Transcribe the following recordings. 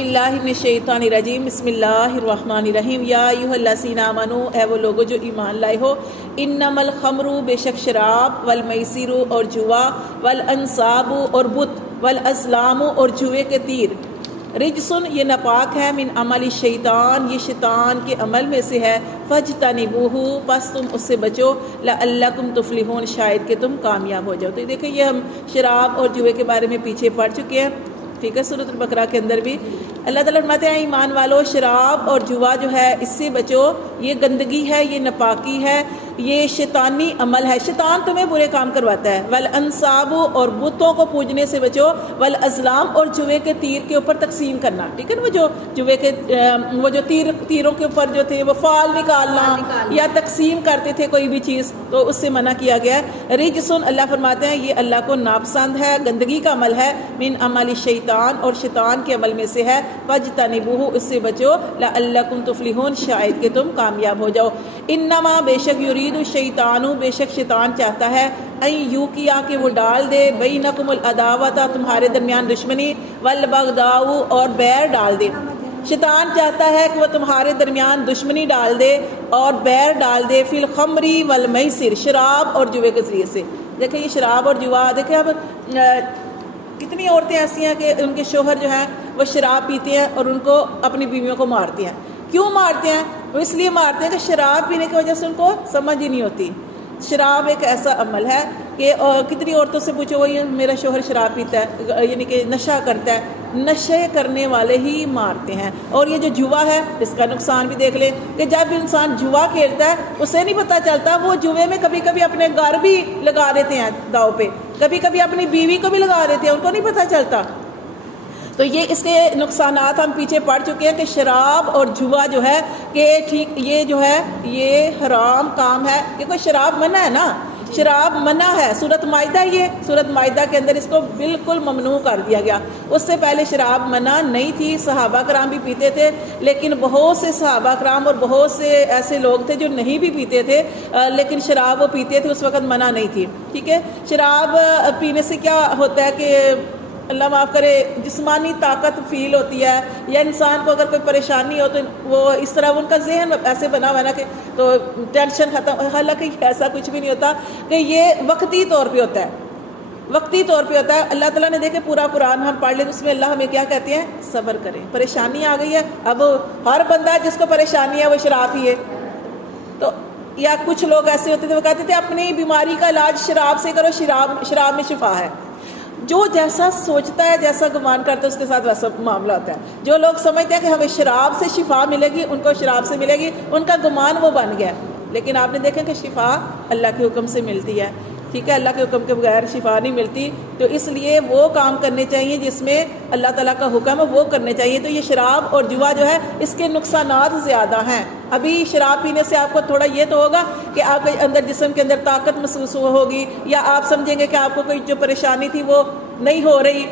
باللہ من الشیطان الرجیم بسم اللہ الرحمن الرحیم یا ایھا الذین آمنوا اے وہ لوگو جو ایمان لائے ہو انما الخمر بے شک شراب والمیسر اور جوا والانصاب اور بت والازلام اور جوئے کے تیر رجسن یہ ناپاک ہے من عمل الشیطان یہ شیطان کے عمل میں سے ہے فاجتنبوہ پس تم اس سے بچو لعلکم تفلحون شاید کہ تم کامیاب ہو جاؤ۔ تو دیکھیں یہ ہم شراب اور جوئے کے بارے میں پیچھے پڑھ چکے ہیں، ٹھیک ہے، سورۃ البقرہ کے اندر بھی اللہ تعالیٰ فرماتے ہیں ایمان والو شراب اور جوا جو ہے اس سے بچو، یہ گندگی ہے، یہ ناپاکی ہے، یہ شیطانی عمل ہے، شیطان تمہیں برے کام کرواتا ہے۔ والانصاب اور بتوں کو پوجنے سے بچو، والازلام اور جوے کے تیر کے اوپر تقسیم کرنا، ٹھیک ہے نا، وہ جو جوے کے وہ جو تیروں کے اوپر جو تھے وہ فال نکالنا یا تقسیم کرتے تھے کوئی بھی چیز، تو اس سے منع کیا گیا ہے۔ رجسن اللہ فرماتے ہیں یہ اللہ کو ناپسند ہے، گندگی کا عمل ہے، من عمل الشیطان اور شیطان کے عمل میں سے ہے، فاجتنبوہ اس سے بچو لعلکم تفلحون شاید کہ تم کامیاب ہو جاؤ۔ انما بے شک یرید الشیطان بے شک شیطان چاہتا ہے این یوقع کہ وہ ڈال دے بینکم العداوۃ تمہارے درمیان دشمنی والبغضاء اور بیر ڈال دے۔ شیطان چاہتا ہے کہ وہ تمہارے درمیان دشمنی ڈال دے اور بیر ڈال دے فی الخمر والمیسر شراب اور جوے کے ذریعے سے۔ دیکھیں یہ شراب اور جوا، دیکھیں اب کتنی عورتیں ایسی ہیں کہ ان کے شوہر جو ہیں وہ شراب پیتے ہیں اور ان کو اپنی بیویوں کو مارتے ہیں۔ کیوں مارتے ہیں؟ وہ اس لیے مارتے ہیں کہ شراب پینے کی وجہ سے ان کو سمجھ ہی نہیں ہوتی۔ شراب ایک ایسا عمل ہے کہ کتنی عورتوں سے پوچھو وہ یہ میرا شوہر شراب پیتا ہے، یعنی کہ نشہ کرتا ہے، نشے کرنے والے ہی مارتے ہیں۔ اور یہ جو جوا ہے اس کا نقصان بھی دیکھ لیں کہ جب انسان جوا کھیلتا ہے اسے نہیں پتہ چلتا، وہ جوے میں کبھی کبھی اپنے گھر بھی لگا دیتے ہیں داؤ پہ، کبھی کبھی اپنی بیوی کو بھی لگا دیتے ہیں، ان کو نہیں پتہ چلتا۔ تو یہ اس کے نقصانات ہم پیچھے پڑھ چکے ہیں کہ شراب اور جوا جو ہے کہ ٹھیک یہ جو ہے یہ حرام کام ہے، کیونکہ شراب منع ہے نا، شراب منع ہے، سورۃ مائدہ، یہ سورۃ مائدہ کے اندر اس کو بالکل ممنوع کر دیا گیا۔ اس سے پہلے شراب منع نہیں تھی، صحابہ کرام بھی پیتے تھے، لیکن بہت سے صحابہ کرام اور بہت سے ایسے لوگ تھے جو نہیں بھی پیتے تھے، لیکن شراب وہ پیتے تھے، اس وقت منع نہیں تھی، ٹھیک ہے۔ شراب پینے سے کیا ہوتا ہے کہ اللہ معاف کرے جسمانی طاقت فیل ہوتی ہے، یا انسان کو اگر کوئی پریشانی ہو تو وہ اس طرح ان کا ذہن ایسے بنا ہوا ہے نا کہ تو ٹینشن ختم، حالانکہ ایسا کچھ بھی نہیں ہوتا، کہ یہ وقتی طور پہ ہوتا ہے، وقتی طور پہ ہوتا ہے۔ اللہ تعالیٰ نے دیکھے پورا قرآن ہم پڑھ لیں، اس میں اللہ ہمیں کیا کہتے ہیں؟ صبر کریں۔ پریشانی آ گئی ہے، اب ہر بندہ جس کو پریشانی ہے وہ شراب پیے، تو یا کچھ لوگ ایسے ہوتے تھے وہ کہتے تھے اپنی بیماری کا علاج شراب سے کرو، شراب میں شفا ہے۔ جو جیسا سوچتا ہے، جیسا گمان کرتا ہے، اس کے ساتھ ویسا معاملہ ہوتا ہے۔ جو لوگ سمجھتے ہیں کہ ہمیں شراب سے شفا ملے گی، ان کو شراب سے ملے گی، ان کا گمان وہ بن گیا، لیکن آپ نے دیکھا کہ شفا اللہ کے حکم سے ملتی ہے، ٹھیک ہے، اللہ کے حکم کے بغیر شفا نہیں ملتی۔ تو اس لیے وہ کام کرنے چاہیے جس میں اللہ تعالیٰ کا حکم ہے، وہ کرنے چاہیے۔ تو یہ شراب اور جوا جو ہے اس کے نقصانات زیادہ ہیں۔ ابھی شراب پینے سے آپ کو تھوڑا یہ تو ہوگا کہ آپ کے اندر جسم کے اندر طاقت محسوس ہوگی، یا آپ سمجھیں گے کہ آپ کو کوئی جو پریشانی تھی وہ نہیں ہو رہی،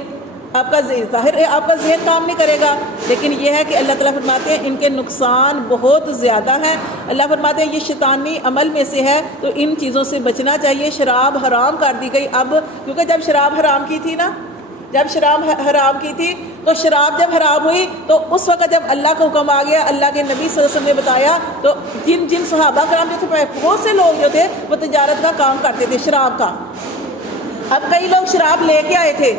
آپ کا ظاہر ہے آپ کا ذہن کام نہیں کرے گا، لیکن یہ ہے کہ اللہ تعالیٰ فرماتے ہیں ان کے نقصان بہت زیادہ ہیں۔ اللہ فرماتے ہیں یہ شیطانی عمل میں سے ہے، تو ان چیزوں سے بچنا چاہیے۔ شراب حرام کر دی گئی اب، کیونکہ جب شراب حرام کی تھی نا، جب شراب حرام کی تھی تو شراب جب حرام ہوئی تو اس وقت جب اللہ کا حکم آ گیا، اللہ کے نبی صلی اللہ علیہ وسلم نے بتایا، تو جن صحابہ کرام جو تھے، بہت سے لوگ جو تھے وہ تجارت کا کام کرتے تھے شراب کا۔ اب کئی لوگ شراب لے کے آئے تھے،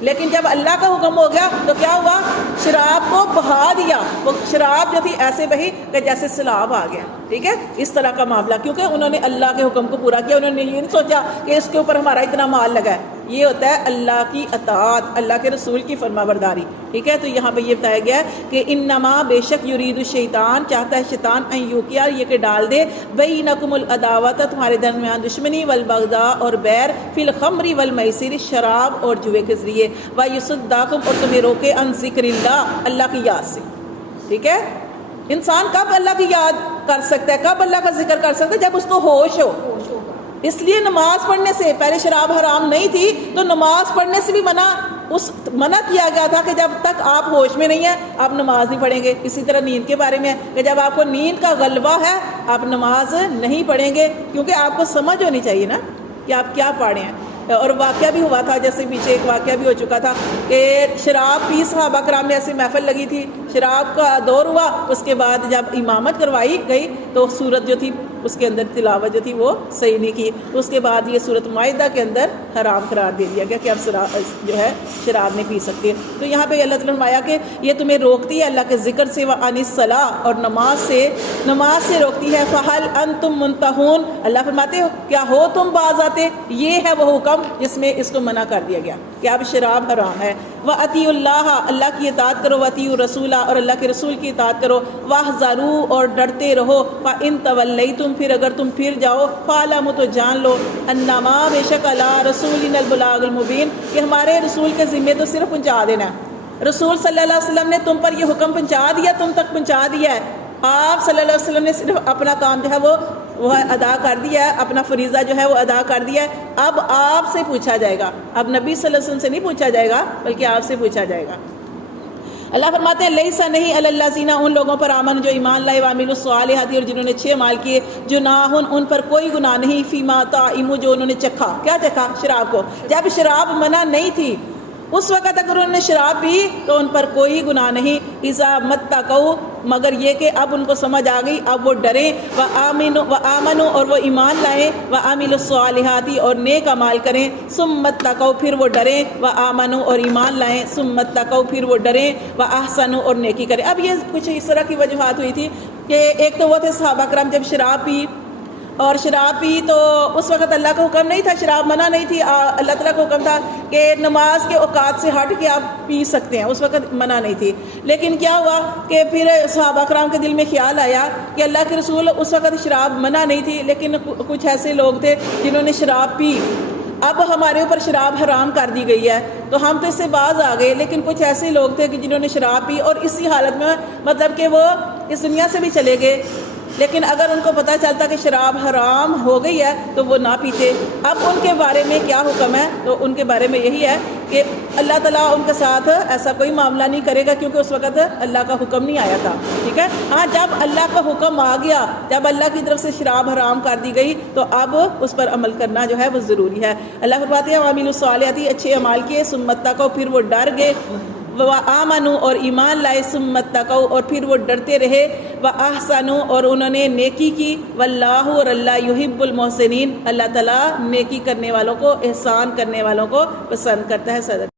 لیکن جب اللہ کا حکم ہو گیا تو کیا ہوا؟ شراب کو بہا دیا، وہ شراب جو تھی ایسے بہی کہ جیسے سیلاب آ گیا، ٹھیک ہے، اس طرح کا معاملہ، کیونکہ انہوں نے اللہ کے حکم کو پورا کیا، انہوں نے یہ نہیں سوچا کہ اس کے اوپر ہمارا اتنا مال لگا ہے۔ یہ ہوتا ہے اللہ کی اطاعت، اللہ کے رسول کی فرما برداری، ٹھیک ہے۔ تو یہاں پہ یہ بتایا گیا ہے کہ انما بے شک یرید الشیطان چاہتا ہے شیطان ان یوقع یہ کہ ڈال دے بینکم العداوۃ تمہارے درمیان دشمنی والبغضاء اور بیر فی الخمر والمیسر شراب اور جوے کے ذریعے ویصدکم اور تمہیں روکے عن ذکر اللہ کی یاد سے، ٹھیک ہے۔ انسان کب اللہ کی یاد کر سکتا ہے، کب اللہ کا ذکر کر سکتا ہے؟ جب اس کو ہوش ہو۔ اس لیے نماز پڑھنے سے پہلے شراب حرام نہیں تھی تو نماز پڑھنے سے بھی منع کیا گیا تھا کہ جب تک آپ ہوش میں نہیں ہیں آپ نماز نہیں پڑھیں گے۔ اسی طرح نیند کے بارے میں کہ جب آپ کو نیند کا غلبہ ہے آپ نماز نہیں پڑھیں گے، کیونکہ آپ کو سمجھ ہونی چاہیے نا کہ آپ کیا پڑھ رہے ہیں۔ اور واقعہ بھی ہوا تھا، جیسے پیچھے ایک واقعہ بھی ہو چکا تھا کہ شراب پی صحابہ کرام نے، ایسی محفل لگی تھی، شراب کا دور ہوا، اس کے بعد جب امامت کروائی گئی تو سورت جو تھی اس کے اندر تلاوت جو تھی وہ صحیح نہیں کی، اس کے بعد یہ سورت مائدہ کے اندر حرام قرار دے دیا گیا کہ اب جو ہے شراب نہیں پی سکتے۔ تو یہاں پہ اللہ تعالیٰ نے فرمایا کہ یہ تمہیں روکتی ہے اللہ کے ذکر سے، وعن الصلاۃ، اور نماز سے روکتی ہے، فہل انتم منتہون، اللہ فرماتے ہو کیا ہو تم باز آتے؟ یہ ہے وہ حکم جس میں اس کو منع کر دیا گیا کہ اب شراب حرام ہے۔ وَأَطِیعُوا اللَّهَ، اللہ کی اطاعت کرو، وَأَطِیعُوا الرَّسُولَ، اور اللہ کے رسول کی اطاعت کرو، وَاحْذَرُوا، اور ڈرتے رہو، فَإِن تَوَلَّیْتُمْ، پھر اگر تم پھر جاؤ، فَاعْلَمُوا، تو جان لو، اَنَّمَا، بے شک، عَلَىٰ رَسُولِنَا الْبَلَاغُ الْمُبِینُ، کہ ہمارے رسول کے ذمے تو صرف پہنچا دینا ہے۔ رسول صلی اللہ علیہ وسلم نے تم پر یہ حکم پہنچا دیا، تم تک پہنچا دیا ہے، آپ صلی اللہ علیہ وسلم نے صرف اپنا کام جو ہے وہ ادا کر دیا ہے، اپنا فریضہ جو ہے وہ ادا کر دیا ہے۔ اب آپ سے پوچھا جائے گا، اب نبی صلی اللہ علیہ وسلم سے نہیں پوچھا جائے گا بلکہ آپ سے پوچھا جائے گا۔ اللہ فرماتے ہیں لیسا، نہیں، علی الذین، ان لوگوں پر، آمن، جو ایمان لائے، وعملوا الصالحات، اور جنہوں نے اچھے اعمال کیے، جناح، ان پر کوئی گناہ نہیں، فیما طعموا، جو انہوں نے چکھا، کیا چکھا؟ شراب کو۔ جب شراب منع نہیں تھی اس وقت اگر انہوں نے شراب پی تو ان پر کوئی گناہ نہیں، اذا متقوا، مگر یہ کہ اب ان کو سمجھ آ گئی، اب وہ ڈریں، وآمنوا، اور وہ ایمان لائیں، وعملوا الصالحات، اور نیک اعمال کریں، ثم اتقوا، پھر وہ ڈریں، وآمنوا، اور ایمان لائیں، ثم اتقوا، پھر وہ ڈریں، واحسنوا، اور نیکی کریں۔ اب یہ کچھ اس طرح کی وجوہات ہوئی تھی کہ ایک تو وہ تھے صحابہ کرام جب شراب پی، اور شراب پی تو اس وقت اللہ کا حکم نہیں تھا، شراب منع نہیں تھی، اللہ تعالیٰ کا حکم تھا کہ نماز کے اوقات سے ہٹ کے آپ پی سکتے ہیں، اس وقت منع نہیں تھی۔ لیکن کیا ہوا کہ پھر صحابہ کرام کے دل میں خیال آیا کہ اللہ کے رسول، اس وقت شراب منع نہیں تھی لیکن کچھ ایسے لوگ تھے جنہوں نے شراب پی، اب ہمارے اوپر شراب حرام کر دی گئی ہے تو ہم تو اس سے باز آ گئے، لیکن کچھ ایسے لوگ تھے کہ جنہوں نے شراب پی اور اسی حالت میں مطلب کہ وہ اس دنیا سے بھی چلے گئے، لیکن اگر ان کو پتہ چلتا کہ شراب حرام ہو گئی ہے تو وہ نہ پیتے۔ اب ان کے بارے میں کیا حکم ہے؟ تو ان کے بارے میں یہی ہے کہ اللہ تعالیٰ ان کے ساتھ ایسا کوئی معاملہ نہیں کرے گا کیونکہ اس وقت اللہ کا حکم نہیں آیا تھا، ٹھیک ہے۔ ہاں، جب اللہ کا حکم آ گیا، جب اللہ کی طرف سے شراب حرام کر دی گئی تو اب اس پر عمل کرنا جو ہے وہ ضروری ہے۔ اللہ فرماتے ہیں وعملوا الصالحات، اچھے اعمال کیے، ثم اتقوا، پھر وہ ڈر گئے، وآمنوا، اور ایمان لائے، ثم اتقوا، اور پھر وہ ڈرتے رہے، واحسنوا، اور انہوں نے نیکی کی، واللہ، اور اللہ، یحب المحسنین، اللہ تعالیٰ نیکی کرنے والوں کو، احسان کرنے والوں کو پسند کرتا ہے۔ صدق